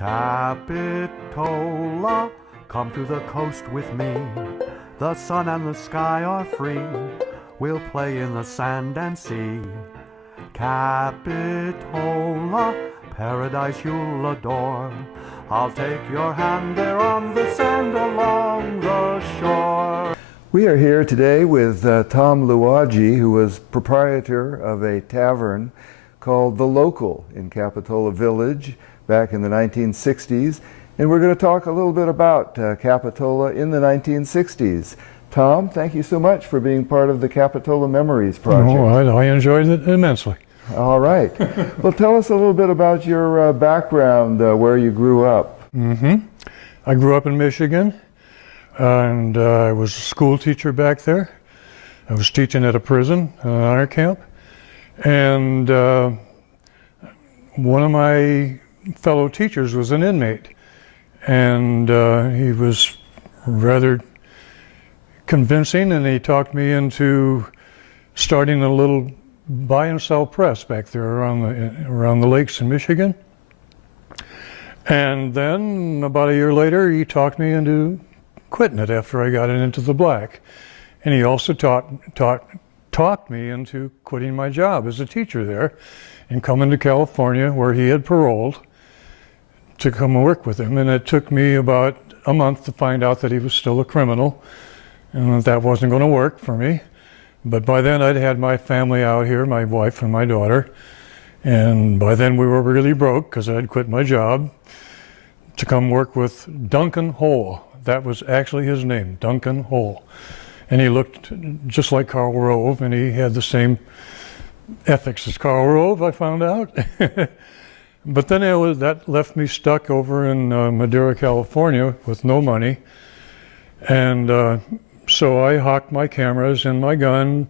Capitola, come to the coast with me. The sun and the sky are free. We'll play in the sand and sea. Capitola, paradise you'll adore. I'll take your hand there on the sand along the shore. We are here today with Tom Louagie, who was proprietor of a tavern called The Local in Capitola Village back in the 1960s. And we're going to talk a little bit about Capitola in the 1960s. Tom, thank you so much for being part of the Capitola Memories Project. Oh, I enjoyed it immensely. All right. Well, tell us a little bit about your background, where you grew up. I grew up in Michigan, and I was a school teacher back there. I was teaching at a prison, an honor camp, and one of my fellow teachers was an inmate, and he was rather convincing, and he talked me into starting a little buy and sell press back there around the lakes in Michigan. And then about a year later, he talked me into quitting it after I got it into the black. And he also talked me into quitting my job as a teacher there and coming to California, where he had paroled, to come and work with him. And it took me about a month to find out that he was still a criminal and that wasn't going to work for me. But by then I'd had my family out here, my wife and my daughter, and by then we were really broke because I had quit my job to come work with Duncan Hole. That was actually his name, Duncan Hole. And he looked just like Karl Rove, and he had the same ethics as Karl Rove, I found out. But then that left me stuck over in Madera, California with no money. And so I hocked my cameras and my gun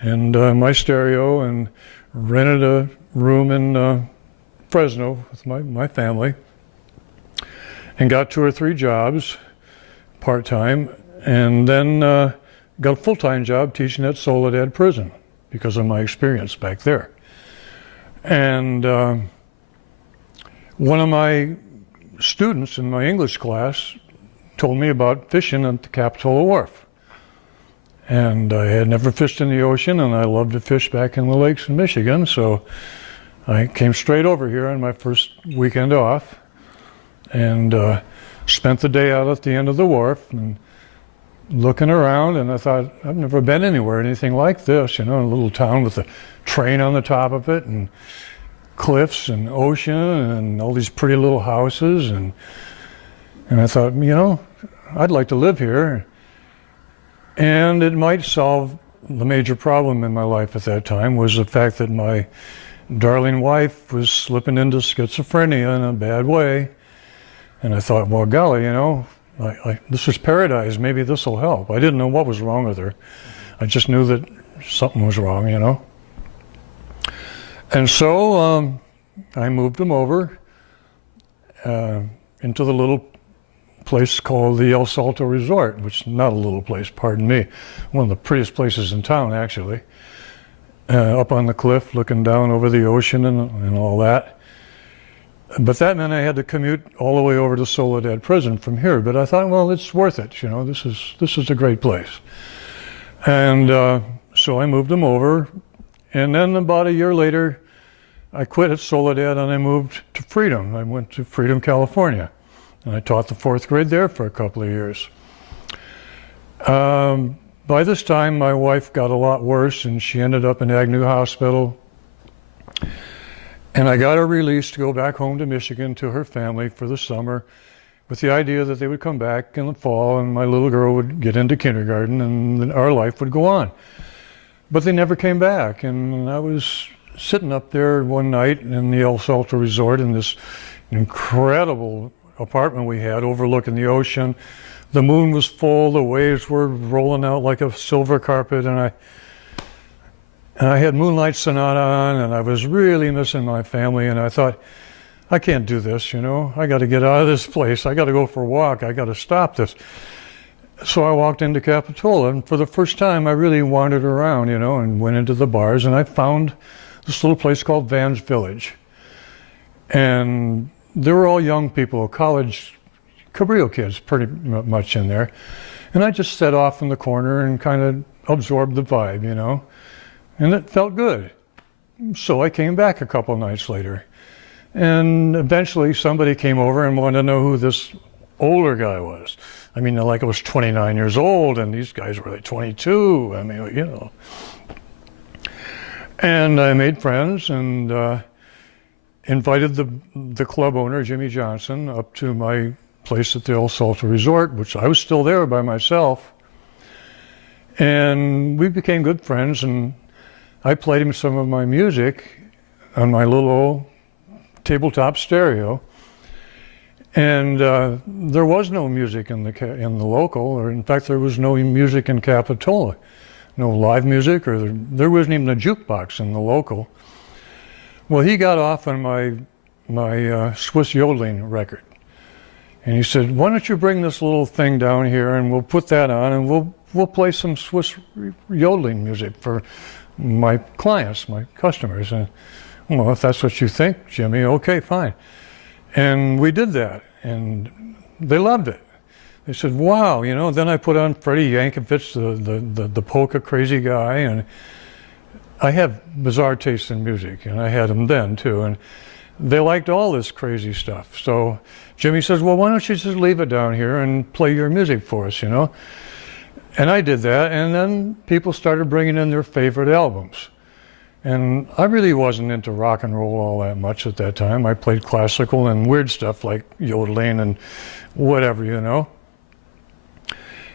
and my stereo and rented a room in Fresno with my family and got 2 or 3 jobs part-time, and then got a full-time job teaching at Soledad Prison because of my experience back there. And one of my students in my English class told me about fishing at the Capitola Wharf. And I had never fished in the ocean, and I loved to fish back in the lakes in Michigan, so I came straight over here on my first weekend off and spent the day out at the end of the wharf and looking around, and I thought, I've never been anywhere anything like this, you know, a little town with a train on the top of it and cliffs and ocean and all these pretty little houses, and I thought, you know, I'd like to live here. And it might solve the major problem in my life at that time, was the fact that my darling wife was slipping into schizophrenia in a bad way. And I thought, well, golly, you know, this is paradise. Maybe this will help. I didn't know what was wrong with her. I just knew that something was wrong, you know. And so I moved them over into the little place called the El Salto Resort, which is not a little place, pardon me, one of the prettiest places in town, actually, up on the cliff looking down over the ocean and all that. But that meant I had to commute all the way over to Soledad Prison from here, but I thought, well, it's worth it, you know, this is a great place. And so I moved them over, and then about a year later I quit at Soledad and I moved to Freedom. I went to Freedom, California. And I taught the 4th grade there for a couple of years. By this time, my wife got a lot worse, and she ended up in Agnew Hospital. And I got her released to go back home to Michigan to her family for the summer, with the idea that they would come back in the fall, and my little girl would get into kindergarten, and our life would go on. But they never came back, and I was sitting up there one night in the El Salto Resort in this incredible apartment we had overlooking the ocean. The moon was full, the waves were rolling out like a silver carpet, and I had Moonlight Sonata on, and I was really missing my family, and I thought, I can't do this, you know, I got to get out of this place, I got to go for a walk, I got to stop this. So I walked into Capitola, and for the first time I really wandered around, you know, and went into the bars, and I found this little place called Van's Village. And they were all young people, college, Cabrillo kids pretty much in there. And I just sat off in the corner and kind of absorbed the vibe, you know, and it felt good. So I came back a couple nights later. And eventually somebody came over and wanted to know who this older guy was. I mean, like I was 29 years old and these guys were like 22. I mean, you know. And I made friends and invited the club owner, Jimmy Johnson, up to my place at the old Salto Resort, which I was still there by myself. And we became good friends, and I played him some of my music on my little old tabletop stereo. And there was no music in the local, or in fact there was no music in Capitola. No live music, or there wasn't even a jukebox in the local. Well, he got off on my Swiss yodeling record. And he said, why don't you bring this little thing down here and we'll put that on and we'll play some Swiss yodeling music for my clients, my customers. And well, if that's what you think, Jimmy, okay, fine. And we did that, and they loved it. They said, wow, you know. Then I put on Freddie Yankovic, the polka crazy guy, and I have bizarre taste in music, and I had them then too, and they liked all this crazy stuff. So Jimmy says, well, why don't you just leave it down here and play your music for us, you know? And I did that, and then people started bringing in their favorite albums. And I really wasn't into rock and roll all that much at that time. I played classical and weird stuff like yodeling and whatever, you know.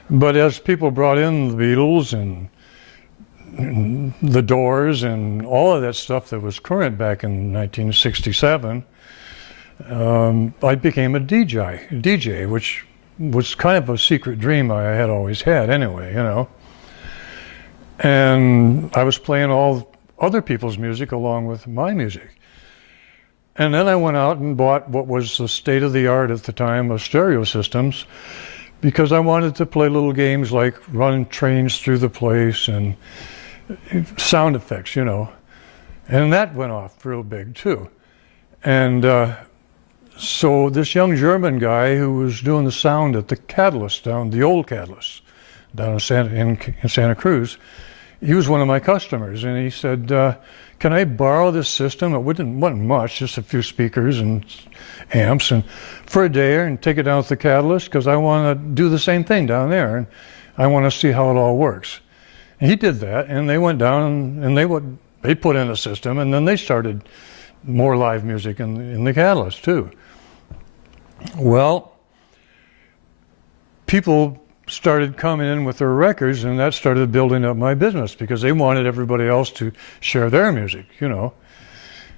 But as people brought in the Beatles and the Doors and all of that stuff that was current back in 1967, I became a DJ, which was kind of a secret dream I had always had anyway, you know. And I was playing all other people's music along with my music. And then I went out and bought what was the state of the art at the time of stereo systems, because I wanted to play little games like run trains through the place and sound effects, you know. And that went off real big too. And so this young German guy who was doing the sound at the Catalyst, the old Catalyst, down in Santa Cruz, he was one of my customers, and he said, can I borrow this system? It wasn't much, just a few speakers and amps, and for a day and take it down to the Catalyst, because I want to do the same thing down there, and I want to see how it all works. And he did that, and they went down and they put in a system, and then they started more live music in the Catalyst too. Well, people started coming in with their records, and that started building up my business because they wanted everybody else to share their music, you know.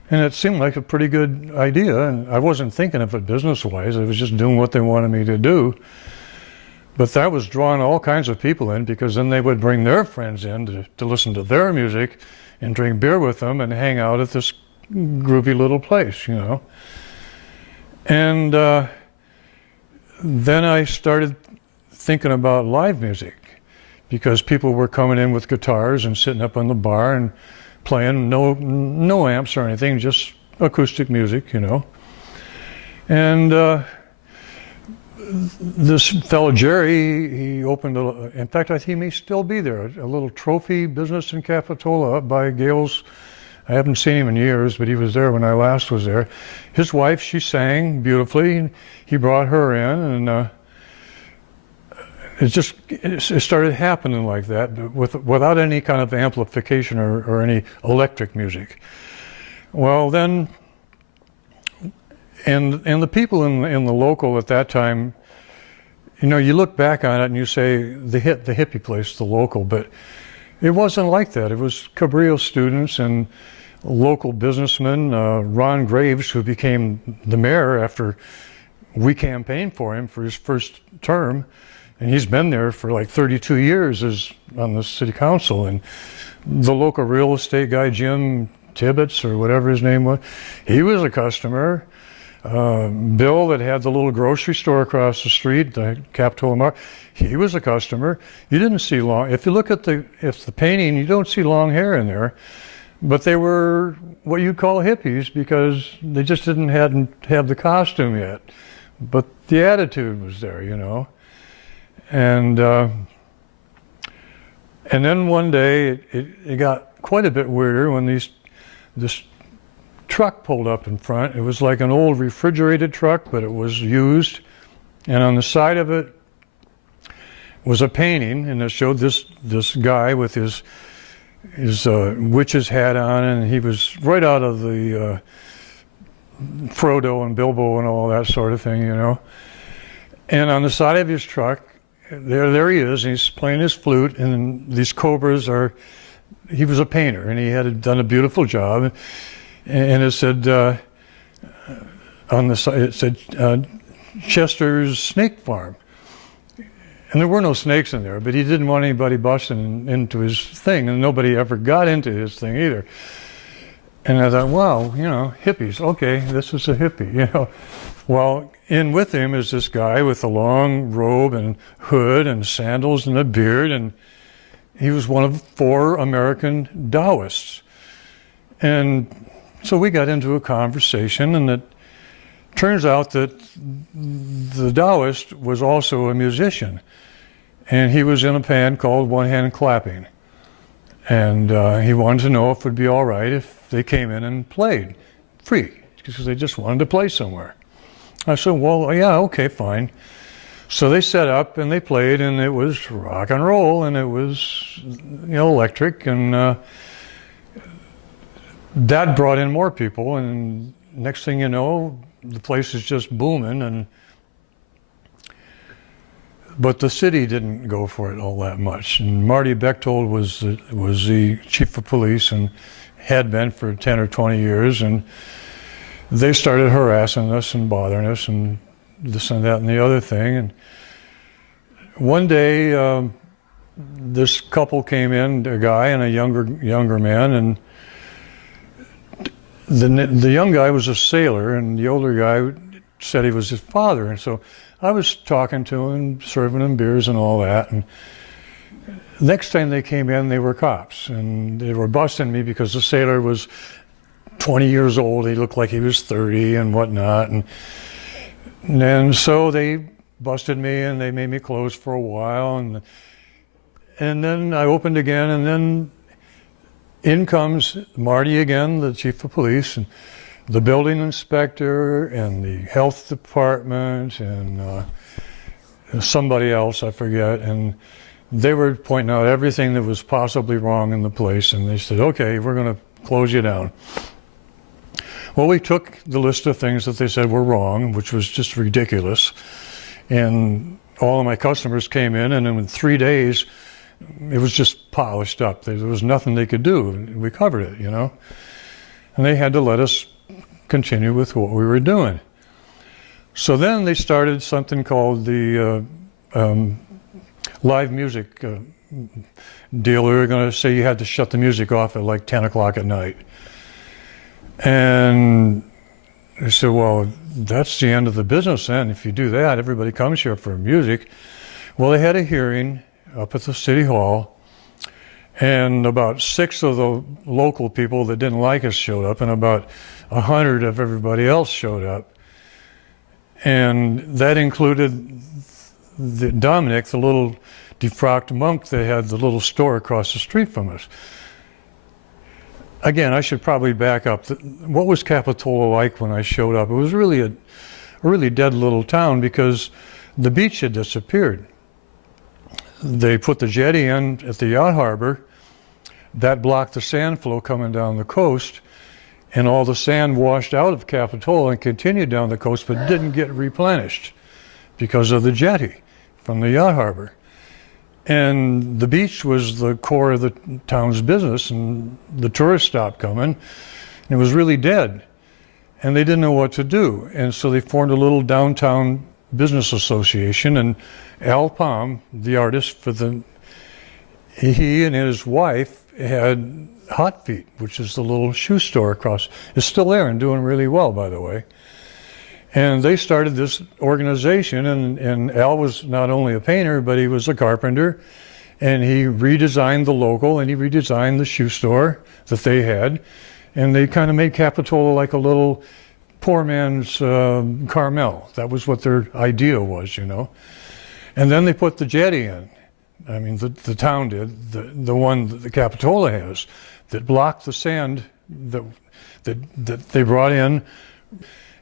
And it seemed like a pretty good idea, and I wasn't thinking of it business-wise. I was just doing what they wanted me to do. But that was drawing all kinds of people in, because then they would bring their friends in to listen to their music and drink beer with them and hang out at this groovy little place, you know. And then I started thinking about live music, because people were coming in with guitars and sitting up on the bar and playing, no amps or anything, just acoustic music, you know. And this fellow Jerry, he opened in fact, I think he may still be there, a little trophy business in Capitola up by Gale's. I haven't seen him in years, but he was there when I last was there. His wife, she sang beautifully, and he brought her in, and it started happening like that, without any kind of amplification or any electric music. Well, then, and the people in the local at that time, you know, you look back on it and you say the hippie place, the local, but it wasn't like that. It was Cabrillo students and local businessmen, Ron Graves, who became the mayor after we campaigned for him for his first term. And he's been there for like 32 years on the city council. And the local real estate guy, Jim Tibbetts, or whatever his name was, he was a customer. Bill, that had the little grocery store across the street, the Capitola Market, he was a customer. You didn't see long, if you look at the painting, you don't see long hair in there. But they were what you'd call hippies because they just hadn't have the costume yet. But the attitude was there, you know. And then one day it got quite a bit weirder when this truck pulled up in front. It was like an old refrigerated truck, but it was used. And on the side of it was a painting, and it showed this guy with his witch's hat on, and he was right out of the Frodo and Bilbo and all that sort of thing, you know. And on the side of his truck, there he is, and he's playing his flute, and these cobras are, he was a painter, and he had done a beautiful job. And it said, on the side, it said, Chester's Snake Farm. And there were no snakes in there, but he didn't want anybody busting into his thing, and nobody ever got into his thing either. And I thought, wow, you know, hippies, okay, this is a hippie, you know. Well, in with him is this guy with a long robe and hood and sandals and a beard, and he was one of 4 American Taoists. And so we got into a conversation, and it turns out that the Taoist was also a musician, and he was in a band called One Hand Clapping. And he wanted to know if it would be all right if they came in and played free, because they just wanted to play somewhere. I said, well, yeah, okay, fine. So they set up and they played, and it was rock and roll, and it was, you know, electric, and that brought in more people, and next thing you know, the place is just booming. But the city didn't go for it all that much. And Marty Bechtold was the chief of police and had been for 10 or 20 years, and they started harassing us and bothering us and this and that and the other thing. And one day, this couple came in, a guy and a younger man, and the young guy was a sailor, and the older guy said he was his father. And so I was talking to him, serving him beers and all that. And next time they came in, they were cops, and they were busting me because the sailor was 20 years old. He looked like he was 30 and whatnot. And so they busted me, and they made me close for a while. And then I opened again, and then in comes Marty again, the chief of police, and the building inspector, and the health department, and somebody else, I forget. And they were pointing out everything that was possibly wrong in the place, and they said, okay, we're going to close you down. Well, we took the list of things that they said were wrong, which was just ridiculous. And all of my customers came in, and in 3 days, it was just polished up. There was nothing they could do. We covered it, you know. And they had to let us continue with what we were doing. So then they started something called the live music deal. We were going to say you had to shut the music off at like 10 o'clock at night. And they said, well, that's the end of the business then. If you do that, everybody comes here for music. Well, they had a hearing up at the city hall, and about 6 of the local people that didn't like us showed up, and about 100 of everybody else showed up. And that included Dominic, the little defrocked monk that had the little store across the street from us. Again, I should probably back up. What was Capitola like when I showed up? It was really a really dead little town because the beach had disappeared. They put the jetty in at the yacht harbor. That blocked the sand flow coming down the coast, and all the sand washed out of Capitola and continued down the coast, but didn't get replenished because of the jetty from the yacht harbor. And the beach was the core of the town's business, and the tourists stopped coming, and it was really dead. And they didn't know what to do. And so they formed a little downtown business association, and Al Palm, the artist he and his wife had Hot Feet, which is the little shoe store across. It's still there and doing really well, by the way. And they started this organization, and Al was not only a painter, but he was a carpenter, And he redesigned the local, and he redesigned the shoe store that they had. And they kind of made Capitola like a little poor man's Carmel. That was what their idea was, you know. And then they put the jetty in. I mean, the town did, the one that the Capitola has, that blocked the sand that they brought in.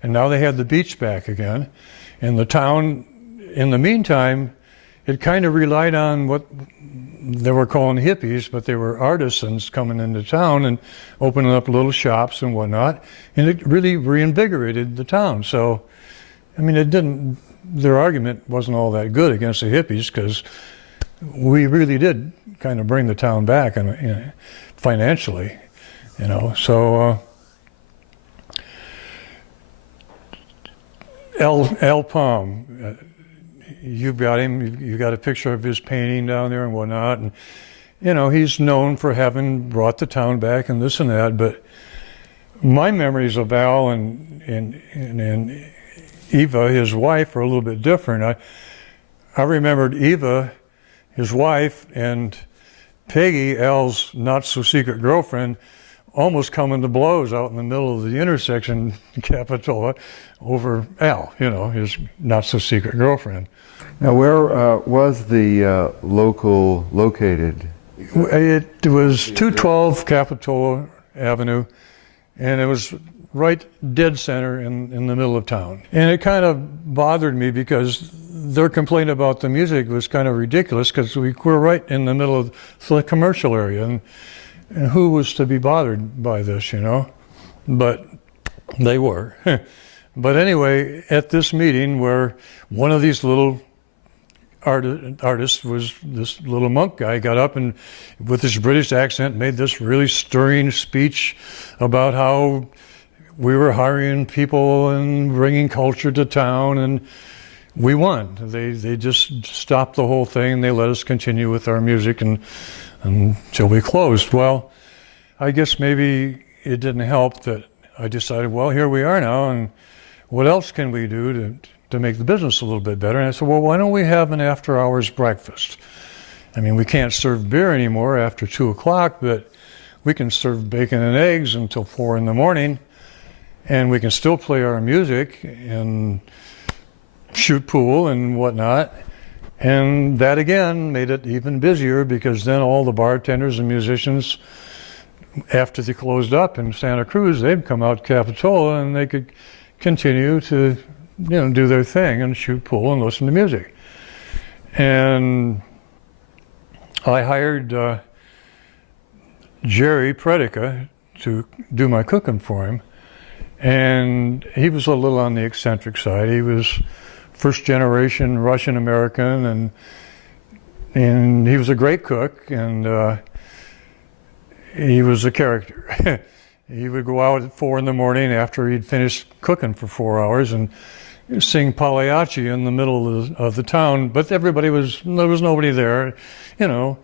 And now they had the beach back again. And the town, in the meantime, it kind of relied on what they were calling hippies, but they were artisans coming into town and opening up little shops and whatnot. And it really reinvigorated the town. So, I mean, their argument wasn't all that good against the hippies, because we really did kind of bring the town back, and you know, financially, you know. So Al Palm, you've got him. You got a picture of his painting down there and whatnot, and you know he's known for having brought the town back and this and that. But my memories of Al and Eva, his wife, are a little bit different. I remembered Eva, his wife, and Peggy, Al's not-so-secret girlfriend, almost coming to blows out in the middle of the intersection in Capitola over Al, you know, his not-so-secret girlfriend. Now, where was the local located? It was 212 Capitola Avenue, and it was right dead center in the middle of town. And it kind of bothered me because their complaint about the music was kind of ridiculous, because we were right in the middle of the commercial area, and who was to be bothered by this, you know? But they were. But anyway, at this meeting where one of these little artists was this little monk guy, got up and with his British accent made this really stirring speech about how we were hiring people and bringing culture to town, and we won. They just stopped the whole thing. They let us continue with our music until we closed. Well, I guess maybe it didn't help that I decided, well, here we are now, and what else can we do to make the business a little bit better? And I said, well, why don't we have an after-hours breakfast? I mean, we can't serve beer anymore after 2 o'clock, but we can serve bacon and eggs until 4 in the morning, and we can still play our music and shoot pool and whatnot. And that again made it even busier, because then all the bartenders and musicians, after they closed up in Santa Cruz, they'd come out to Capitola and they could continue to, you know, do their thing and shoot pool and listen to music. And I hired Jerry Predica to do my cooking for him. And he was a little on the eccentric side. He was first generation Russian American, and he was a great cook, and he was a character. He would go out at 4 in the morning after he'd finished cooking for 4 hours and sing Pagliacci in the middle of the town, but there was nobody there, you know.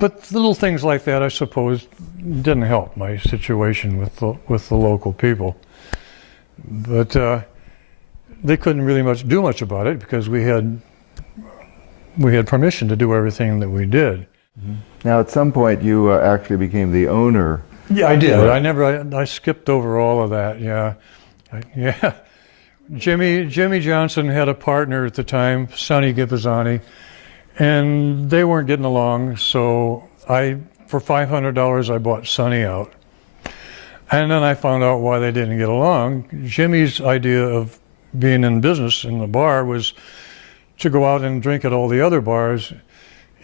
But little things like that, I suppose, didn't help my situation with the local people. But they couldn't really do much about it, because we had permission to do everything that we did. Mm-hmm. Now, at some point, you actually became the owner. Yeah, I did. I skipped over all of that. Yeah, yeah. Jimmy Johnson had a partner at the time, Sonny Givazani, and they weren't getting along. So for $500, I bought Sonny out. And then I found out why they didn't get along. Jimmy's idea of being in business in the bar was to go out and drink at all the other bars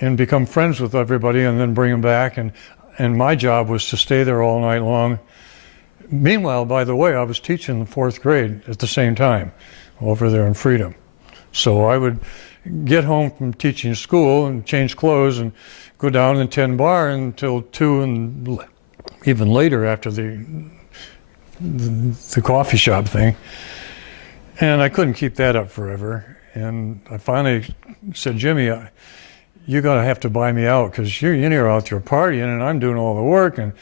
and become friends with everybody and then bring them back. And my job was to stay there all night long. Meanwhile, by the way, I was teaching the 4th grade at the same time over there in Freedom. So I would get home from teaching school and change clothes and go down and 10 bar until 2 and even later after the coffee shop thing. And I couldn't keep that up forever. And I finally said, Jimmy, you're going to have to buy me out, because you're out there partying and I'm doing all the work and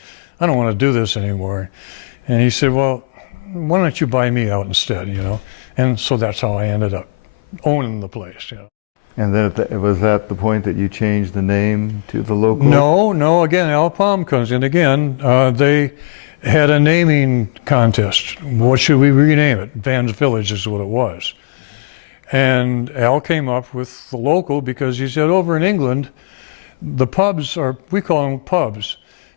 I don't want to do this anymore. And he said, well, why don't you buy me out instead, you know? And so that's how I ended up owning the place, you know. And then was that the point that you changed the name to the local? No, again, Al Palm comes in again. They had a naming contest. What should we rename it? Van's Village is what it was. And Al came up with the local because he said over in England, the pubs we call them pubs.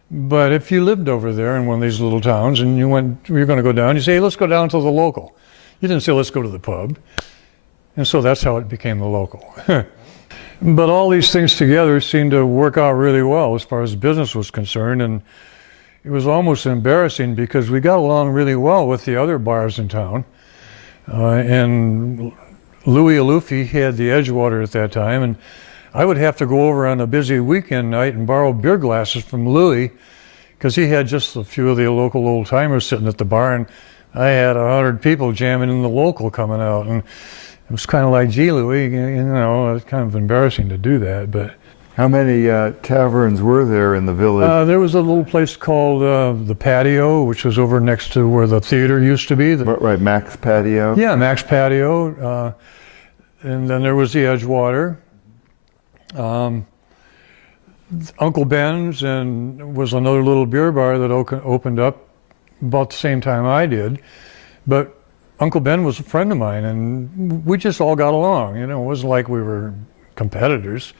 But if you lived over there in one of these little towns and you're going to go down, you say, hey, let's go down to the local. You didn't say, let's go to the pub. And so that's how it became the local. But all these things together seemed to work out really well as far as business was concerned. And it was almost embarrassing because we got along really well with the other bars in town. And Louis Alufi had the Edgewater at that time. And I would have to go over on a busy weekend night and borrow beer glasses from Louis because he had just a few of the local old timers sitting at the bar. And I had 100 people jamming in the local coming out. And it was kind of like, gee, Louis, it's kind of embarrassing to do that. But how many taverns were there in the village? There was a little place called the Patio, which was over next to where the theater used to be. Right, Max Patio? Yeah, Max Patio. And then there was the Edgewater. Uncle Ben's and was another little beer bar that opened up about the same time I did. But Uncle Ben was a friend of mine, and we just all got along. It wasn't like we were competitors.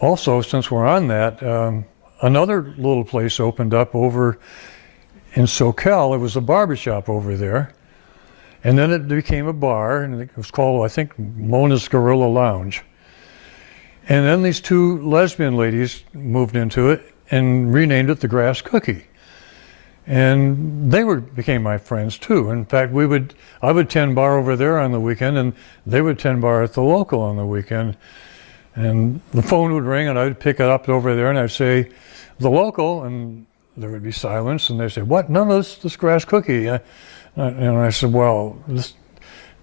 Also, since we're on that, another little place opened up over in SoCal. It was a barbershop over there. And then it became a bar, and it was called, I think, Mona's Gorilla Lounge. And then these two lesbian ladies moved into it and renamed it the Grass Cookie. And they became my friends too. In fact, I would tend bar over there on the weekend, and they would tend bar at the local on the weekend. And the phone would ring, and I'd pick it up over there, and I'd say, the local, and there would be silence, and they'd say, what? No, this Grass Cookie. And I said, well,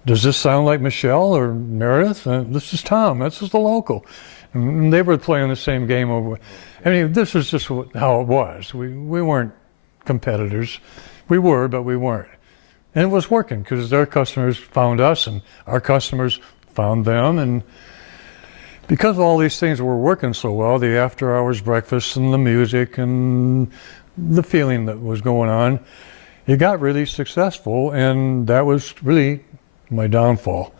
does this sound like Michelle or Meredith? This is Tom. This is the local. And they were playing the same game over. I mean, this is just how it was. We weren't competitors. We were, but we weren't. And it was working because their customers found us and our customers found them. And because all these things were working so well, the after hours breakfast and the music and the feeling that was going on, it got really successful. And that was really my downfall,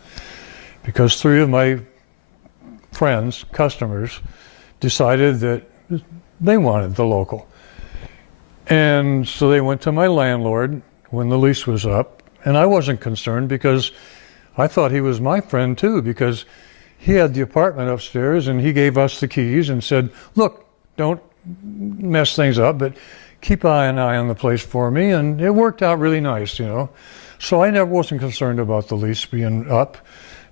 because three of my friends, customers, decided that they wanted the local. And so they went to my landlord when the lease was up, and I wasn't concerned because I thought he was my friend too, because he had the apartment upstairs and he gave us the keys and said, look, don't mess things up, but keep an eye on the place for me. And it worked out really nice, So I never wasn't concerned about the lease being up.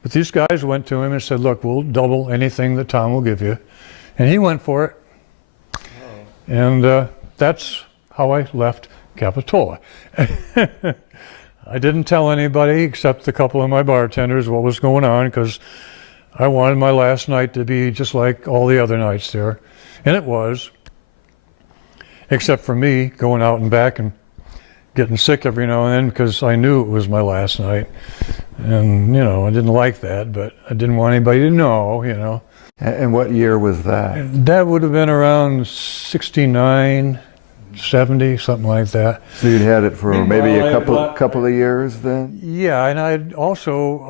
But these guys went to him and said, look, we'll double anything that Tom will give you. And he went for it. Oh. And that's how I left Capitola. I didn't tell anybody except a couple of my bartenders what was going on, because I wanted my last night to be just like all the other nights there. And it was, except for me going out and back and getting sick every now and then because I knew it was my last night. And, I didn't like that, but I didn't want anybody to know, And what year was that? That would have been around 69, 70, something like that. So you'd had it for maybe a couple of years then? Yeah, and I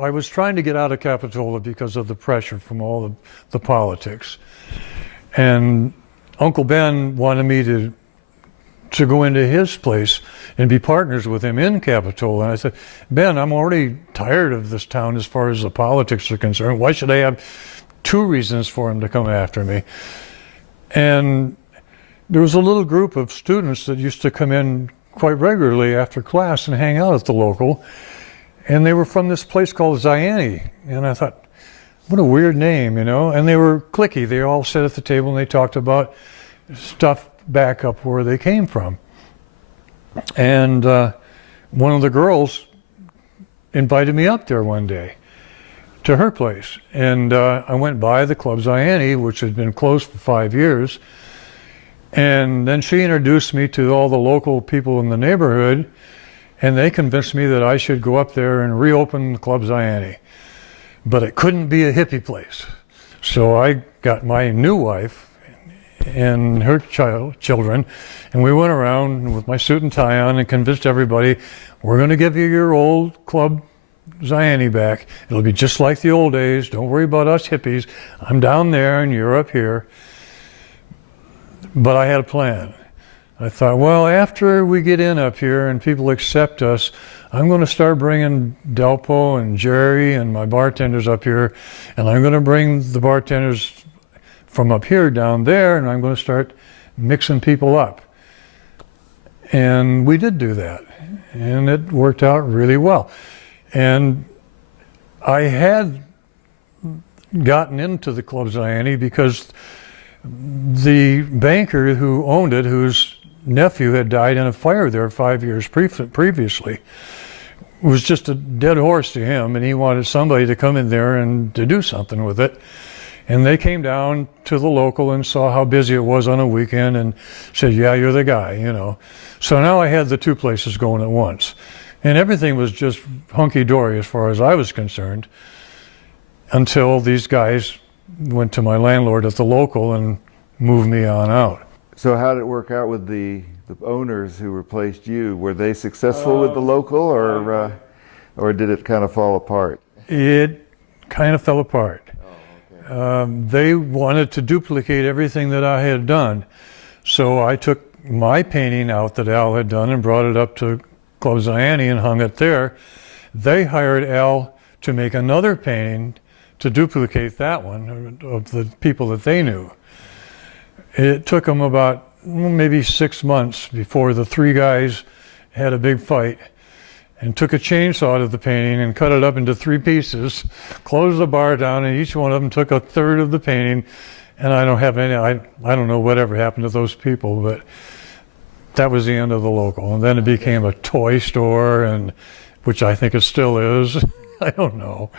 was trying to get out of Capitola because of the pressure from all the politics. And Uncle Ben wanted me to go into his place and be partners with him in Capitola. And I said, Ben, I'm already tired of this town as far as the politics are concerned. Why should I have two reasons for him to come after me? And there was a little group of students that used to come in quite regularly after class and hang out at the local. And they were from this place called Zayante. And I thought, what a weird name, And they were cliquey. They all sat at the table and they talked about stuff back up where they came from. And one of the girls invited me up there one day to her place. And I went by the Club Zayante, which had been closed for 5 years. And then she introduced me to all the local people in the neighborhood, and they convinced me that I should go up there and reopen the Club Zayante. but it couldn't be a hippie place. So I got my new wife and her children, and we went around with my suit and tie on and convinced everybody, we're going to give you your old club Zayante back. It'll be just like the old days. Don't worry about us hippies. I'm down there and you're up here. But I had a plan. I thought, well, after we get in up here and people accept us, I'm going to start bringing Delpo and Jerry and my bartenders up here, and I'm going to bring the bartenders from up here down there, and I'm going to start mixing people up. And we did do that, and it worked out really well. And I had gotten into the Club Zayante because the banker who owned it, whose nephew had died in a fire there 5 years previously, was just a dead horse to him, and he wanted somebody to come in there and to do something with it. And they came down to the local and saw how busy it was on a weekend and said, yeah, you're the guy, you know. So now I had the two places going at once. And everything was just hunky-dory as far as I was concerned, until these guys went to my landlord at the local and moved me on out. So how did it work out with the owners who replaced you? Were they successful with the local, or did it kind of fall apart? It kind of fell apart. Oh, okay. They wanted to duplicate everything that I had done. So I took my painting out that Al had done and brought it up to Club Zayante and hung it there. They hired Al to make another painting to duplicate that one of the people that they knew. It took them about maybe 6 months before the three guys had a big fight and took a chainsaw to the painting and cut it up into 3 pieces, closed the bar down, and each one of them took a third of the painting. And I don't have any, I don't know whatever happened to those people, but that was the end of the local. And then it became a toy store, and which I think it still is. I don't know.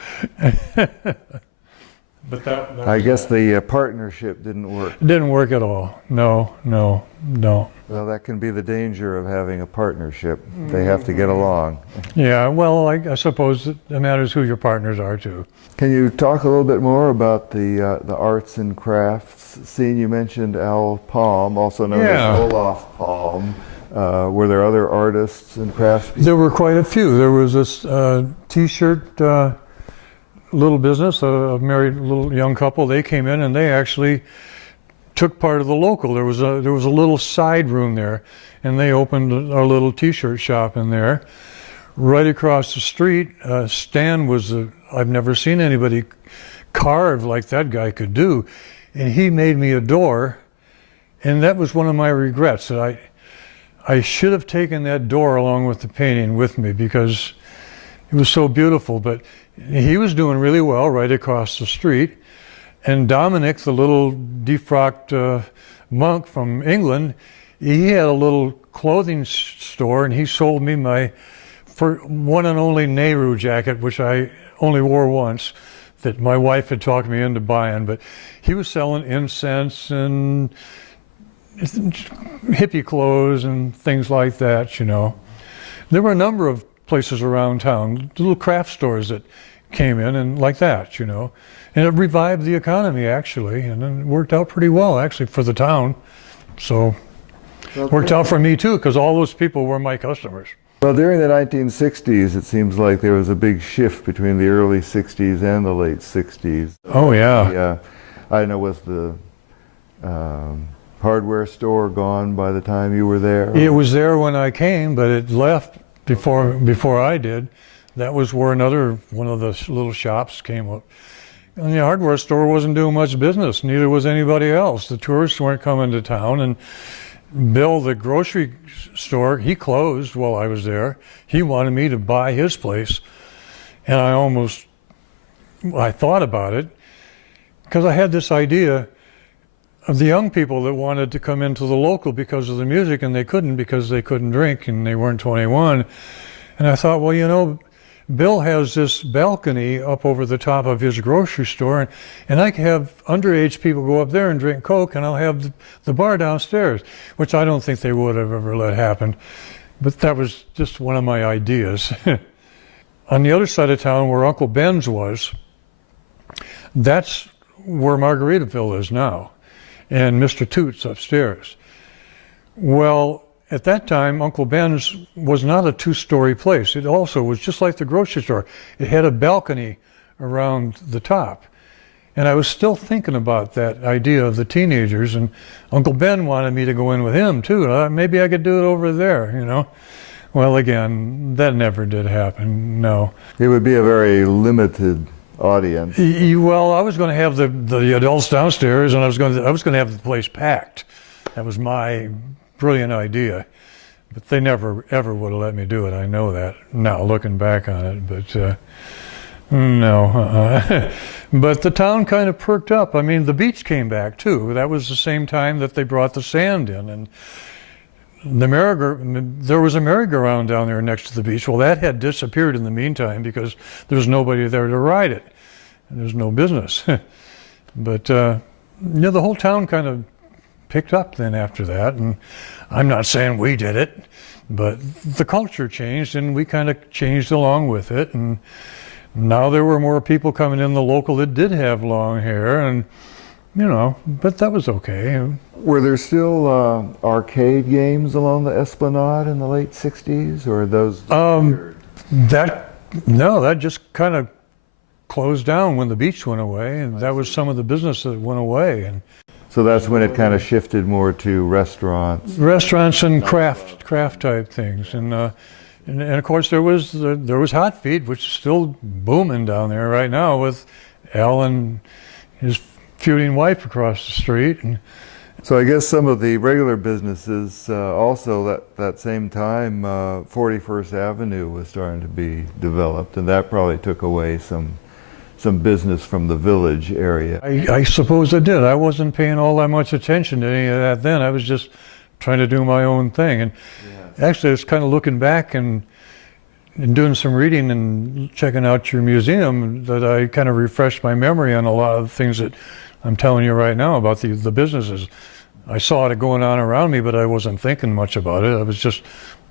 But that I guess the partnership didn't work. It didn't work at all. No. Well, that can be the danger of having a partnership. They have to get along. Yeah, well, I suppose it matters who your partners are too. Can you talk a little bit more about the arts and crafts scene? You mentioned Al Palm, also known as Olaf Palm. Were there other artists and craftspeople? There were quite a few. There was this T-shirt little business, a married little young couple. They came in and they actually took part of the local. There was a little side room there, and they opened a little T-shirt shop in there. Right across the street, Stan was I've never seen anybody carve like that guy could do, and he made me a door, and that was one of my regrets, that I should have taken that door along with the painting with me, because it was so beautiful. But he was doing really well right across the street. And Dominic, the little defrocked monk from England, he had a little clothing store, and he sold me my one and only Nehru jacket, which I only wore once, that my wife had talked me into buying. But he was selling incense and hippie clothes and things like that, you know. There were a number of places around town, little craft stores that came in and like that, you know. And it revived the economy, actually, and it worked out pretty well, actually, for the town. So it worked out for me, too, because all those people were my customers. Well, during the 1960s, it seems like there was a big shift between the early 60s and the late 60s. Oh, yeah. Yeah. I know, was the hardware store gone by the time you were there? It was there when I came, but it left before I did. That was where one of the little shops came up. And the hardware store wasn't doing much business, neither was anybody else. The tourists weren't coming to town, and Bill, the grocery store, he closed while I was there. He wanted me to buy his place, and I thought about it, because I had this idea of the young people that wanted to come into the local because of the music, and they couldn't because they couldn't drink and they weren't 21. And I thought, well, you know, Bill has this balcony up over the top of his grocery store, and I can have underage people go up there and drink Coke, and I'll have the bar downstairs, which I don't think they would have ever let happen. But that was just one of my ideas. On the other side of town where Uncle Ben's was, That's where Margaritaville is now, and Mr. Toots upstairs. Well, at that time, Uncle Ben's was not a two-story place. It also was just like the grocery store. It had a balcony around the top. And I was still thinking about that idea of the teenagers, and Uncle Ben wanted me to go in with him too. Maybe I could do it over there, you know. Well, again, that never did happen, no. It would be a very limited audience. Well, I was going to have the adults downstairs, and I was going to have the place packed. That was my brilliant idea. But they never, ever would have let me do it. I know that now, looking back on it. But no. But the town kind of perked up. I mean, the beach came back, too. That was the same time that they brought the sand in. And there was a merry-go-round down there next to the beach. Well, that had disappeared in the meantime because there was nobody there to ride it. There's no business. But the whole town kind of picked up then after that. And I'm not saying we did it, but the culture changed, and we kind of changed along with it. And now there were more people coming in the local that did have long hair, and but that was okay. Were there still arcade games along the Esplanade in the late 60s, or those? That just kind of closed down when the beach went away, and that was some of the business that went away. And so that's when it kind of shifted more to restaurants. Restaurants and craft type things, and of course there was Hot Feet, which is still booming down there right now with Al and his feuding wife across the street. And so I guess some of the regular businesses also that same time, 41st Avenue was starting to be developed, and that probably took away some business from the village area. I suppose it did. I wasn't paying all that much attention to any of that then. I was just trying to do my own thing. And actually, I was kind of looking back and doing some reading and checking out your museum that I kind of refreshed my memory on a lot of the things that I'm telling you right now about the businesses. I saw it going on around me, but I wasn't thinking much about it. I was just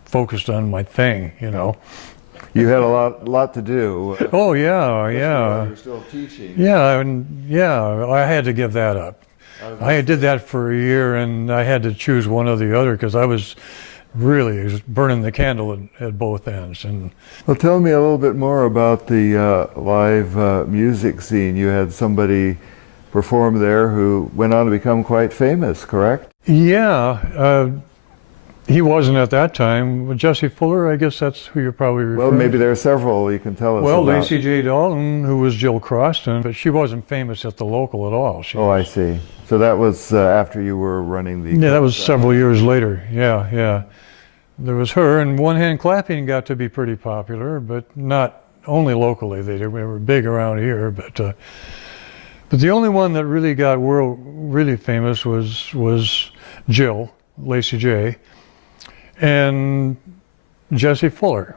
focused on my thing, You had a lot to do. Oh yeah. You're still teaching. Yeah, I had to give that up. I did that for a year, and I had to choose one or the other because I was really burning the candle at both ends. And well, tell me a little bit more about the live music scene. You had somebody perform there who went on to become quite famous, correct? Yeah. He wasn't at that time. Jesse Fuller, I guess that's who you're probably referring to. Well, maybe there are several you can tell us about. Well, Lacey J. Dalton, who was Jill Croston, but she wasn't famous at the local at all. I see. So that was after you were running the... Yeah, that was several years later. Yeah. There was her, and One Hand Clapping got to be pretty popular, but not only locally. They were big around here, but the only one that really got really famous was Jill, Lacey J., and Jesse Fuller.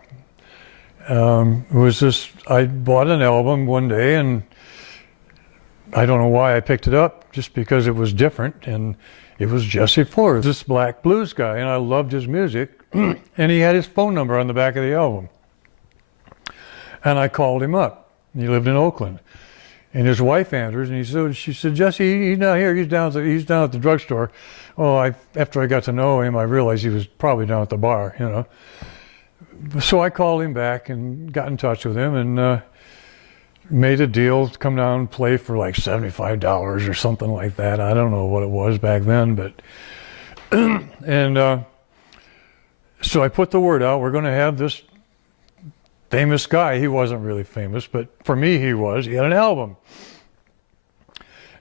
I bought an album one day, and I don't know why I picked it up, just because it was different, and it was Jesse Fuller, this black blues guy, and I loved his music, and he had his phone number on the back of the album. And I called him up. He lived in Oakland. And his wife answers, and she said, Jesse, he's not here. He's down at the drugstore. Oh, after I got to know him, I realized he was probably down at the bar, So I called him back and got in touch with him and made a deal to come down and play for like $75 or something like that. I don't know what it was back then, but and so I put the word out. We're going to have this famous guy. He wasn't really famous, but for me he was. He had an album.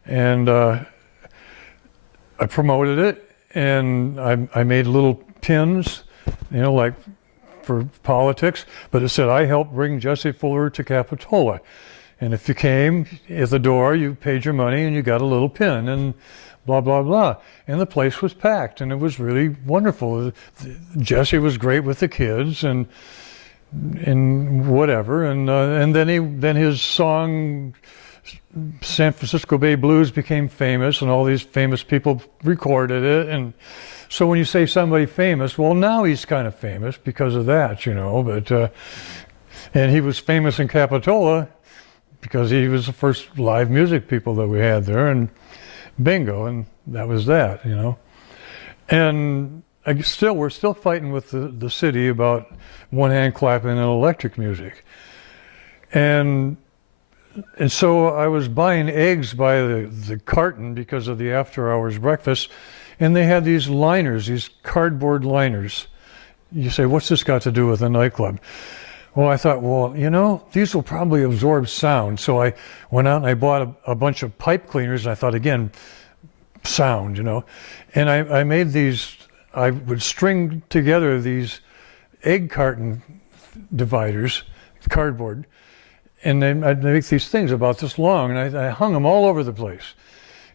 And I promoted it, and I made little pins, like for politics, but it said, I helped bring Jesse Fuller to Capitola. And if you came at the door, you paid your money and you got a little pin and blah, blah, blah. And the place was packed, and it was really wonderful. Jesse was great with the kids and whatever. And then his song, San Francisco Bay Blues, became famous, and all these famous people recorded it. And so when you say somebody famous, well, now he's kind of famous because of that, but and he was famous in Capitola because he was the first live music people that we had there, and bingo, and that was that, you know. And we're still fighting with the city about one-hand clapping and electric music. And so I was buying eggs by the carton because of the after-hours breakfast, and they had these liners, these cardboard liners. You say, what's this got to do with a nightclub? Well, I thought, well, you know, these will probably absorb sound. So I went out and I bought a bunch of pipe cleaners, and I thought, again, sound, you know. And I made these, I would string together these egg carton dividers, cardboard, and then I'd make these things about this long, and I hung them all over the place.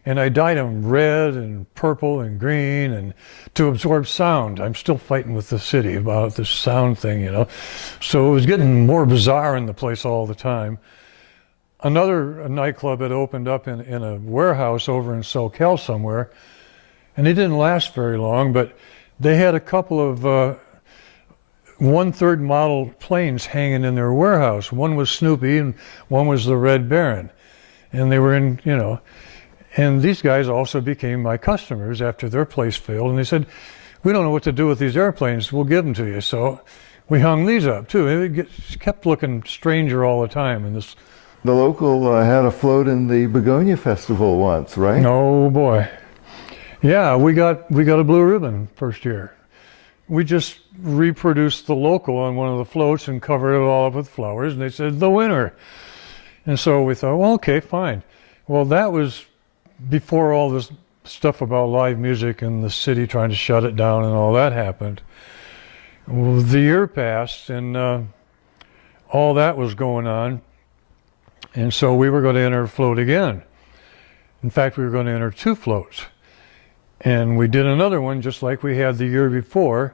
And I dyed them red and purple and green and to absorb sound. I'm still fighting with the city about this sound thing, you know. So it was getting more bizarre in the place all the time. Another nightclub had opened up in a warehouse over in SoCal somewhere, and it didn't last very long, but they had a couple of one-third model planes hanging in their warehouse. One was Snoopy and one was the Red Baron. And they were in, you know, and these guys also became my customers after their place failed. And they said, we don't know what to do with these airplanes. We'll give them to you. So we hung these up too. It kept looking stranger all the time. And this. The local had a float in the Begonia Festival once, right? Oh boy. Yeah, we got a blue ribbon first year. We just reproduced the local on one of the floats and covered it all up with flowers, and they said, the winner. And so we thought, well, okay, fine. Well, that was before all this stuff about live music and the city trying to shut it down and all that happened. Well, the year passed, and all that was going on, and so we were going to enter a float again. In fact, we were going to enter 2 floats. And we did another one just like we had the year before.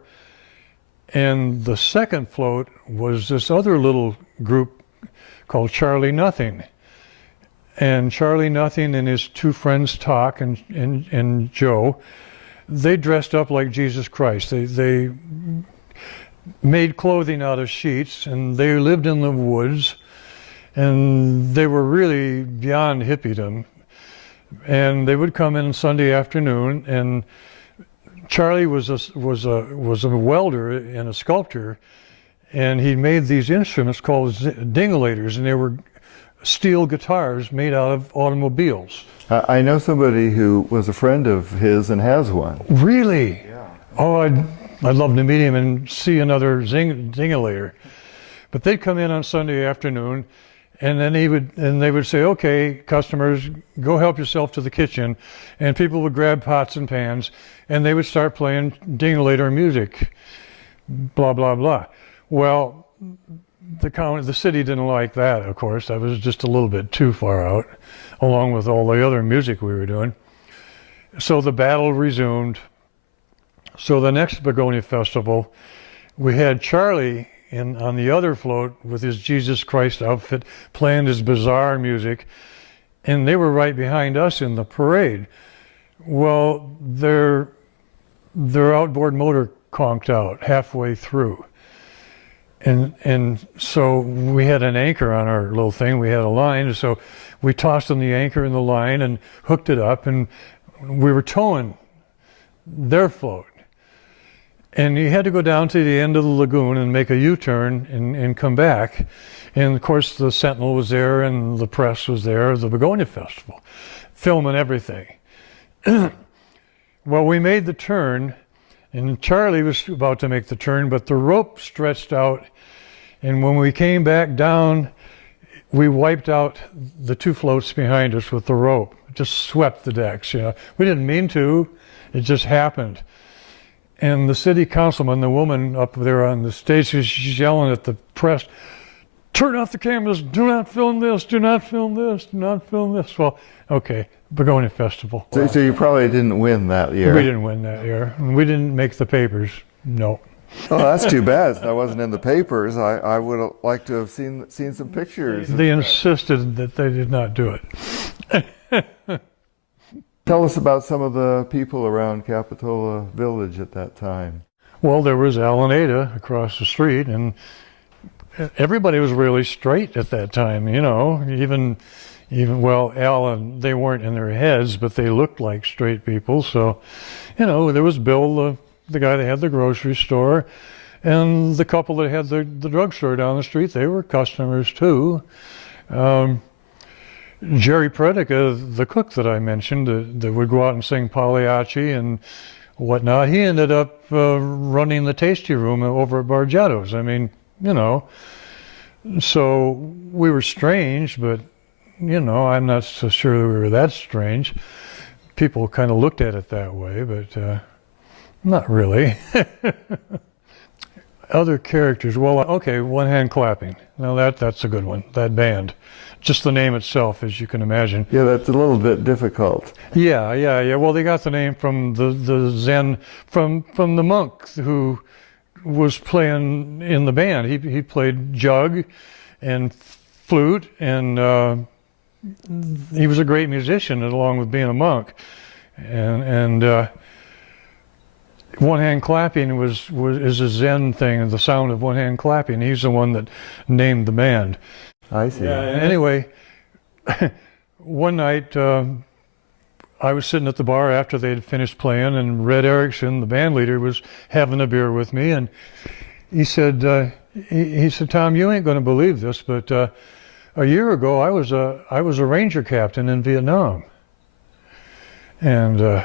And the second float was this other little group called Charlie Nothing. And Charlie Nothing and his 2 friends, Talk and Joe, they dressed up like Jesus Christ. They made clothing out of sheets, and they lived in the woods, and they were really beyond hippiedom. And they would come in Sunday afternoon, and Charlie was a welder and a sculptor, and he made these instruments called dingolators, and they were steel guitars made out of automobiles. I know somebody who was a friend of his and has one. Really? Yeah. Oh, I'd love to meet him and see another dingolator. But they'd come in on Sunday afternoon, and then they would say, okay, customers, go help yourself to the kitchen. And people would grab pots and pans, and they would start playing dingolator music, blah, blah, blah. Well, the city didn't like that, of course. That was just a little bit too far out, along with all the other music we were doing. So the battle resumed. So the next Begonia Festival, we had Charlie on the other float with his Jesus Christ outfit playing his bizarre music, and they were right behind us in the parade. Well, their outboard motor conked out halfway through, and so we had an anchor on our little thing. We had a line, so we tossed them the anchor and the line and hooked it up, and we were towing their float. And you had to go down to the end of the lagoon and make a U-turn and come back. And of course the Sentinel was there and the press was there, the Begonia Festival, filming everything. Well, we made the turn, and Charlie was about to make the turn, but the rope stretched out. And when we came back down, we wiped out the 2 floats behind us with the rope. It just swept the decks, you know. We didn't mean to, it just happened. And the city councilman, the woman up there on the stage, she's yelling at the press, turn off the cameras, do not film this, do not film this, do not film this. Well, okay, Begonia Festival. So you probably didn't win that year. We didn't win that year. We didn't make the papers, no. Oh, that's too bad. I wasn't in the papers. I would have liked to have seen some pictures. They insisted that they did not do it. Tell us about some of the people around Capitola Village at that time. Well, there was Alan Ada across the street, and everybody was really straight at that time, you know, even well, Alan, they weren't in their heads, but they looked like straight people. So, you know, there was Bill, the guy that had the grocery store, and the couple that had the drugstore down the street. They were customers too. Jerry Predica, the cook that I mentioned, that would go out and sing Pagliacci and whatnot, he ended up running the tasty room over at Bargetto's. I mean, you know, so we were strange, but, you know, I'm not so sure that we were that strange. People kind of looked at it that way, but not really. Other characters, well, okay, One Hand Clapping. Now that's a good one, that band. Just the name itself, as you can imagine. Yeah, that's a little bit difficult. Yeah. Well, they got the name from the Zen, from the monk who was playing in the band. He played jug and flute, and he was a great musician along with being a monk. And one hand clapping is a Zen thing, and the sound of one hand clapping. He's the one that named the band. I see. Yeah, anyway, one night I was sitting at the bar after they had finished playing, and Red Erickson, the band leader, was having a beer with me, and he said, Tom, you ain't going to believe this, but a year ago I was a ranger captain in Vietnam. And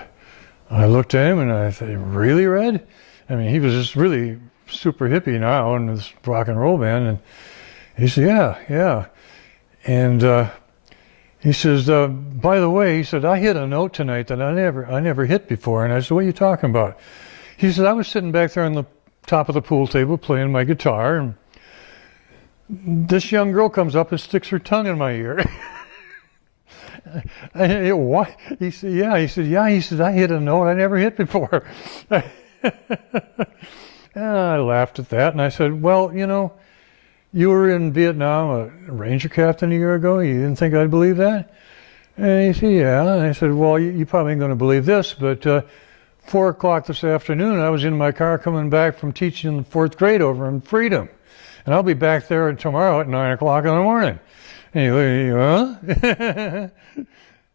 I looked at him and I said, really, Red? I mean, he was just really super hippie now in this rock and roll band, and he said, yeah. And he says, by the way, he said, I hit a note tonight that I never hit before. And I said, what are you talking about? He said, I was sitting back there on the top of the pool table playing my guitar, and this young girl comes up and sticks her tongue in my ear. What? He said, yeah. He said, I hit a note I never hit before. And I laughed at that, and I said, well, you know, you were in Vietnam, a ranger captain a year ago. You didn't think I'd believe that? And he said, yeah. And I said, well, you probably ain't going to believe this, but 4 o'clock this afternoon, I was in my car coming back from teaching in the 4th grade over in Freedom. And I'll be back there tomorrow at 9 o'clock in the morning. Huh?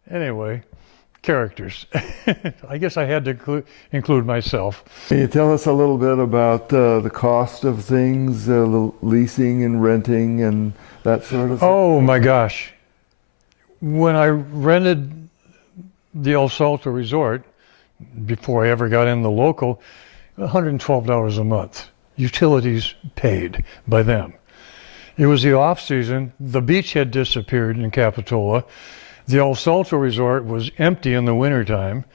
Anyway, characters. I guess I had to include myself. Can you tell us a little bit about the cost of things, leasing and renting and that sort of thing? Oh my gosh. When I rented the El Salto Resort, before I ever got in the local, $112 a month. Utilities paid by them. It was the off season. The beach had disappeared in Capitola. The El Salto Resort was empty in the wintertime,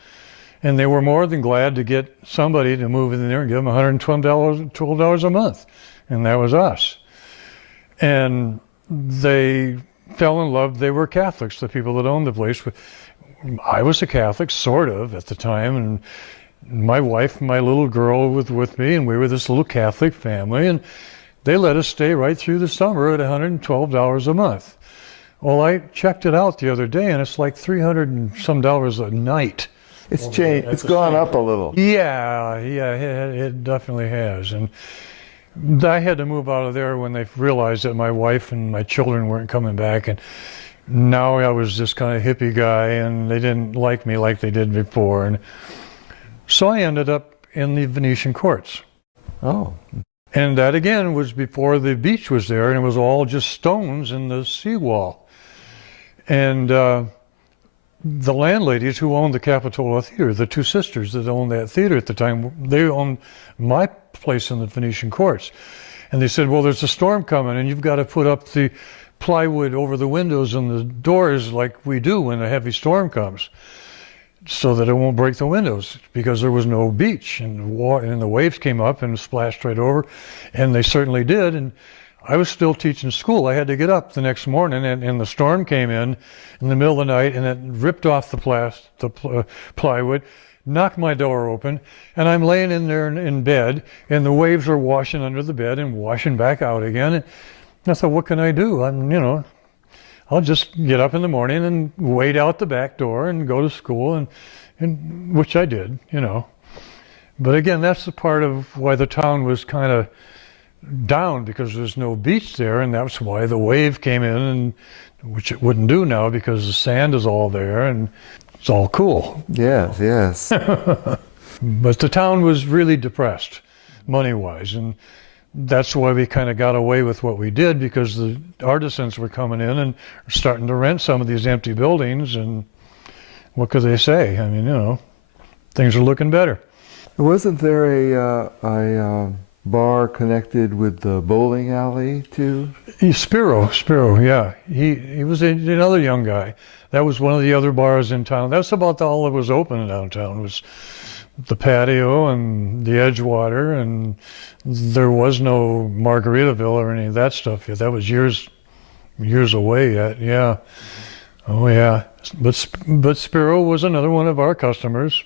and they were more than glad to get somebody to move in there and give them $112 a month, and that was us. And they fell in love. They were Catholics, the people that owned the place. I was a Catholic, sort of, at the time, and my wife and my little girl was with me, and we were this little Catholic family, and they let us stay right through the summer at $112 a month. Well, I checked it out the other day, and it's like $300 and some a night. It's changed. It's gone up a little. Yeah, it definitely has. And I had to move out of there when they realized that my wife and my children weren't coming back, and now I was this kind of hippie guy, and they didn't like me like they did before. And so I ended up in the Venetian courts. Oh. And that, again, was before the beach was there, and it was all just stones in the seawall. And the landladies who owned the Capitola Theater, the two sisters that owned that theater at the time, they owned my place in the Venetian courts. And they said, well, there's a storm coming, and you've got to put up the plywood over the windows and the doors like we do when a heavy storm comes, so that it won't break the windows, because there was no beach, and the waves came up and splashed right over, and they certainly did. And I was still teaching school. I had to get up the next morning, and the storm came in the middle of the night, and it ripped off the plywood, knocked my door open, and I'm laying in there in bed, and the waves are washing under the bed and washing back out again. And I thought, what can I do? I'll just get up in the morning and wait out the back door and go to school, and which I did, But again, that's the part of why the town was kind of down because there's no beach there, and that's why the wave came in, and which it wouldn't do now because the sand is all there and it's all cool. Yes, yes. But the town was really depressed money-wise, and that's why we kind of got away with what we did, because the artisans were coming in and starting to rent some of these empty buildings, and what could they say? I mean, you know, things are looking better. Wasn't there a bar connected with the bowling alley too? Spiro, yeah. He was another young guy. That was one of the other bars in town. That's about all that was open downtown, was the patio and the Edgewater, and there was no Margaritaville or any of that stuff yet. That was years away yet, yeah. Oh yeah. But Spiro was another one of our customers.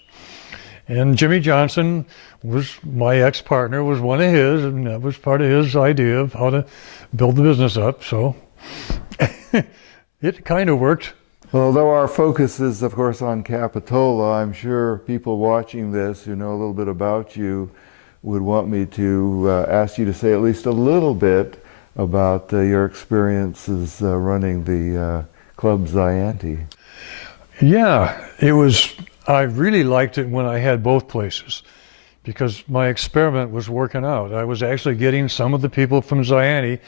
And Jimmy Johnson was my ex-partner, was one of his, and that was part of his idea of how to build the business up, so it kind of worked. Well, although our focus is, of course, on Capitola, I'm sure people watching this who know a little bit about you would want me to ask you to say at least a little bit about your experiences running the Club Zayante. Yeah, I really liked it when I had both places, because my experiment was working out. I was actually getting some of the people from Zayante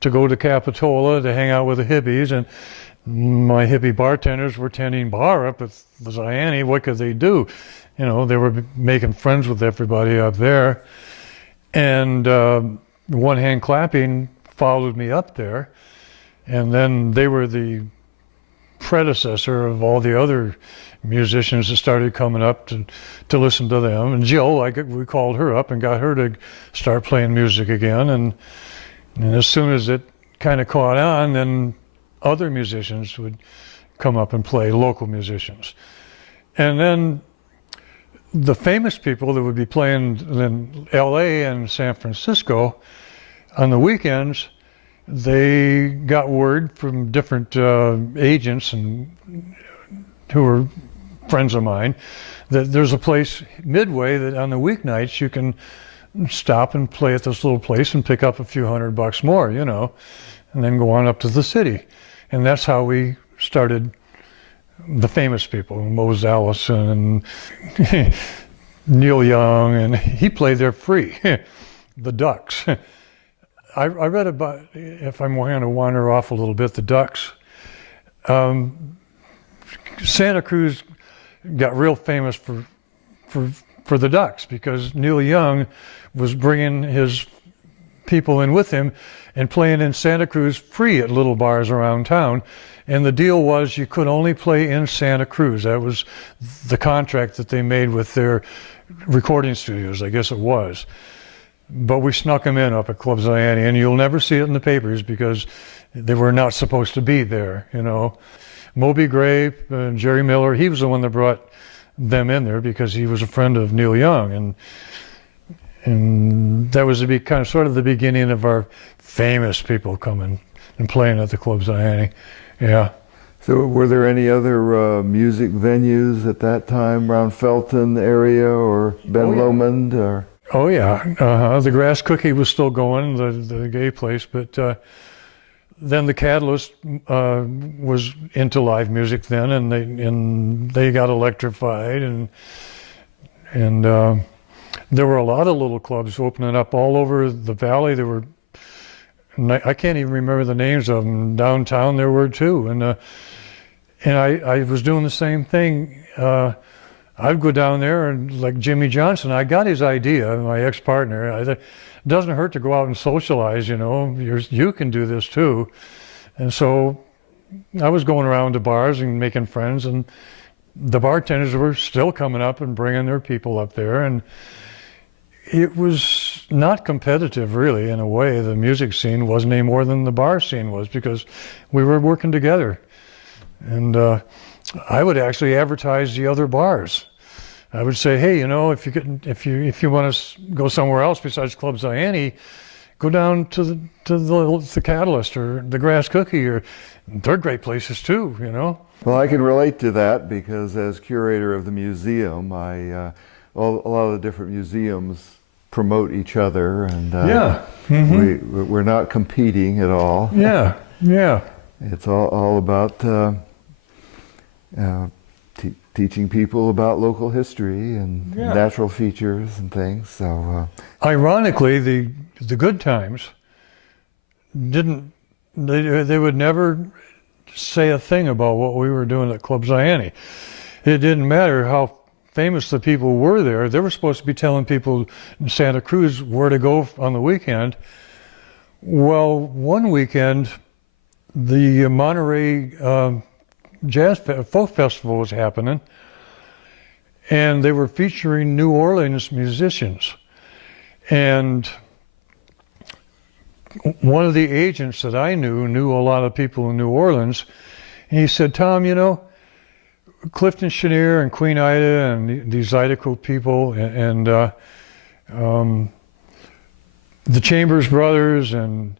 to go to Capitola to hang out with the hippies, and my hippie bartenders were tending bar up at the Zayante. What could they do? You know, they were making friends with everybody up there, and One Hand Clapping followed me up there, and then they were the predecessor of all the other musicians that started coming up to listen to them. And Jill, we called her up and got her to start playing music again. And as soon as it kind of caught on, then other musicians would come up and play, local musicians. And then the famous people that would be playing in LA and San Francisco on the weekends, they got word from different agents and who were friends of mine that there's a place Midway that on the weeknights you can stop and play at this little place and pick up a few $100 more, you know, and then go on up to the city. And that's how we started the famous people, Mose Allison and Neil Young, and he played there free, the Ducks. I read about, if I'm going to wander off a little bit, the Ducks. Santa Cruz got real famous for the Ducks because Neil Young was bringing his people in with him and playing in Santa Cruz free at little bars around town. And the deal was you could only play in Santa Cruz. That was the contract that they made with their recording studios, I guess it was. But we snuck them in up at Club Zayante, and you'll never see it in the papers because they were not supposed to be there, you know. Moby Grape and Jerry Miller, he was the one that brought them in there because he was a friend of Neil Young, and that was sort of the beginning of our famous people coming and playing at the Club Zayante. Yeah. So were there any other music venues at that time around Felton area or Ben Lomond? Or? Oh yeah, the Grass Cookie was still going, the gay place, but then the Catalyst was into live music then, and they got electrified, and there were a lot of little clubs opening up all over the valley. There were, I can't even remember the names of them. Downtown there were too, and I was doing the same thing. I'd go down there and like Jimmy Johnson, I got his idea, my ex-partner. It doesn't hurt to go out and socialize, you know, you can do this too. And so I was going around to bars and making friends, and the bartenders were still coming up and bringing their people up there. And it was not competitive really in a way. The music scene wasn't any more than the bar scene was because we were working together. And I would actually advertise the other bars. I would say, hey, you know, if you want to go somewhere else besides Club Zayante, go down to the Catalyst or the Grass Cookie, or they're great places too, you know. Well, I can relate to that because as curator of the museum, a lot of the different museums promote each other, and Yeah. Mm-hmm. we're not competing at all. Yeah. Yeah. It's all about teaching people about local history and natural features and things. So, ironically, the good times didn't. They would never say a thing about what we were doing at Club Zayante. It didn't matter how famous the people were there. They were supposed to be telling people in Santa Cruz where to go on the weekend. Well, one weekend, the Monterey Folk Festival was happening, and they were featuring New Orleans musicians. And one of the agents that I knew a lot of people in New Orleans, and he said, Tom, you know, Clifton Chenier and Queen Ida and these Zydeco people and the Chambers Brothers and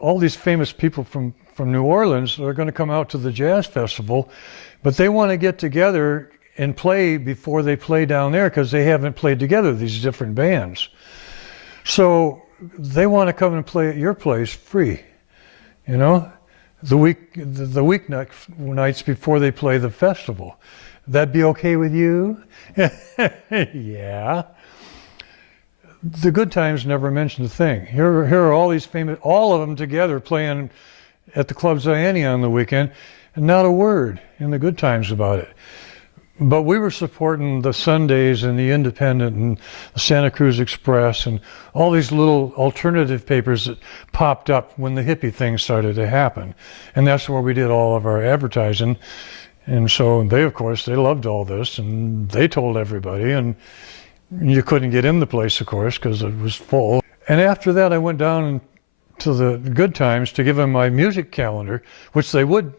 all these famous people from New Orleans are going to come out to the jazz festival, but they want to get together and play before they play down there because they haven't played together, these different bands. So they want to come and play at your place free, you know, the week nights before they play the festival. That be okay with you? Yeah. The Good Times never mentioned a thing. Here are all these famous, all of them together playing at the Club Zayante on the weekend, and not a word in the Good Times about it. But we were supporting the Sundays and the Independent and the Santa Cruz Express and all these little alternative papers that popped up when the hippie thing started to happen. And that's where we did all of our advertising. And so they, of course, they loved all this, and they told everybody, and you couldn't get in the place, of course, because it was full. And after that, I went down to the Good Times to give them my music calendar, which they would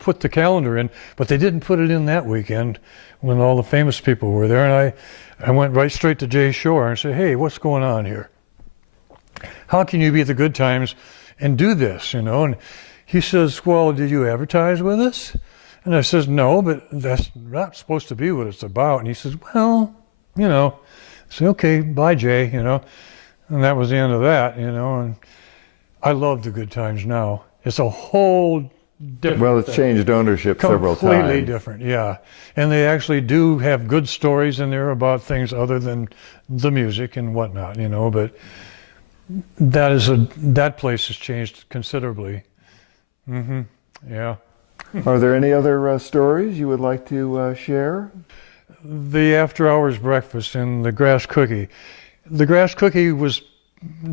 put the calendar in, but they didn't put it in that weekend when all the famous people were there. And I went right straight to Jay Shore and said, hey, what's going on here? How can you be at the Good Times and do this, you know? And he says, well, did you advertise with us? And I says, no, but that's not supposed to be what it's about. And he says, well, you know. I said, okay, bye, Jay, you know. And that was the end of that, you know. And I love the Good Times now. It's a whole different well, it's changed ownership several times. Completely different, yeah. And they actually do have good stories in there about things other than the music and whatnot, you know. But that place has changed considerably. Mm-hmm. Yeah. Are there any other stories you would like to share? The after-hours breakfast and the Grass Cookie. The Grass Cookie was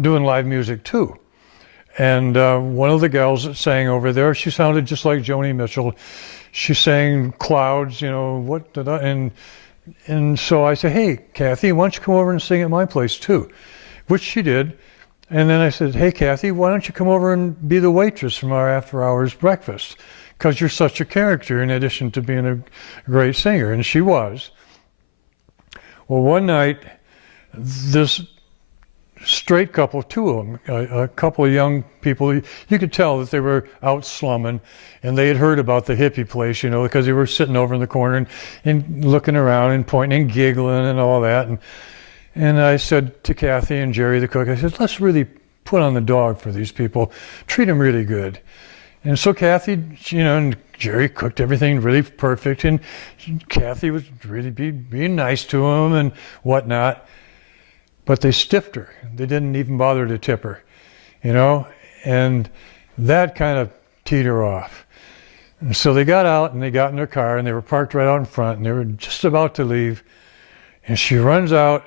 doing live music too. And one of the gals that sang over there, she sounded just like Joni Mitchell. She sang Clouds, you know, and so I said, hey, Kathy, why don't you come over and sing at my place too? Which she did. And then I said, hey, Kathy, why don't you come over and be the waitress from our after-hours breakfast? Because you're such a character in addition to being a great singer. And she was. Well, one night, this straight couple, two of them, a couple of young people, you could tell that they were out slumming, and they had heard about the hippie place, you know, because they were sitting over in the corner and looking around and pointing and giggling and all that. And I said to Kathy and Jerry, the cook, I said, let's really put on the dog for these people, treat them really good. And so Kathy, you know, and Jerry cooked everything really perfect, and Kathy was really being nice to them and whatnot. But they stiffed her. They didn't even bother to tip her, you know, and that kind of teed her off. And so they got out and they got in their car and they were parked right out in front and they were just about to leave. And she runs out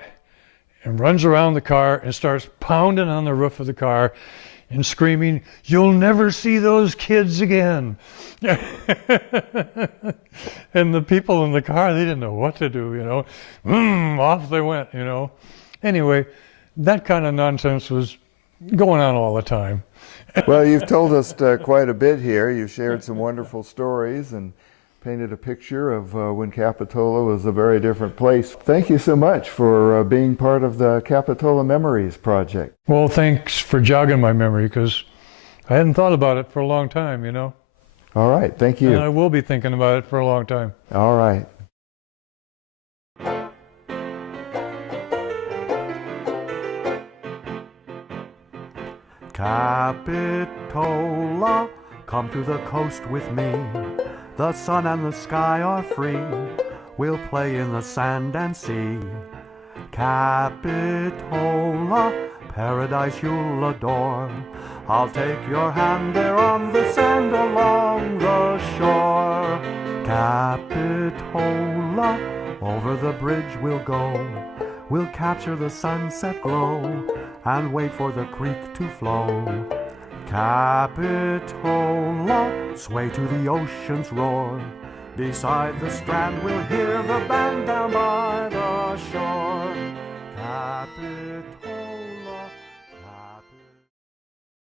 and runs around the car and starts pounding on the roof of the car and screaming, you'll never see those kids again. And the people in the car, they didn't know what to do, you know. Off they went, you know. Anyway, that kind of nonsense was going on all the time. Well, you've told us quite a bit here. You've shared some wonderful stories and painted a picture of when Capitola was a very different place. Thank you so much for being part of the Capitola Memories Project. Well, thanks for jogging my memory, because I hadn't thought about it for a long time, you know. All right, thank you. And I will be thinking about it for a long time. All right. Capitola, come to the coast with me. The sun and the sky are free. We'll play in the sand and sea. Capitola, paradise you'll adore. I'll take your hand there on the sand along the shore. Capitola, over the bridge we'll go. We'll capture the sunset glow and wait for the creek to flow. Capitola, sway to the ocean's roar. Beside the strand we'll hear the band down by the shore. Capitola.